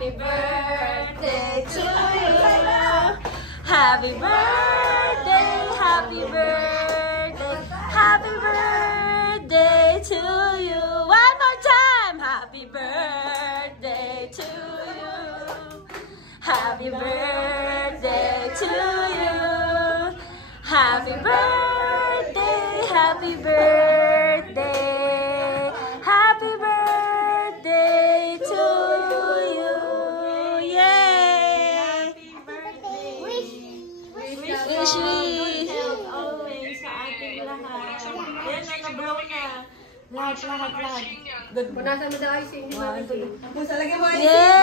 Happy birthday to you. Happy birthday, happy birthday, happy birthday to you. One more time. Happy birthday to you. Happy birthday to you. Happy birthday, happy birthday, happy birthday to you. Yay! Wish me. Always sa ating lahat. Yan na, na-blow na. Lahat. Punasan mo daw ay sing. Yay!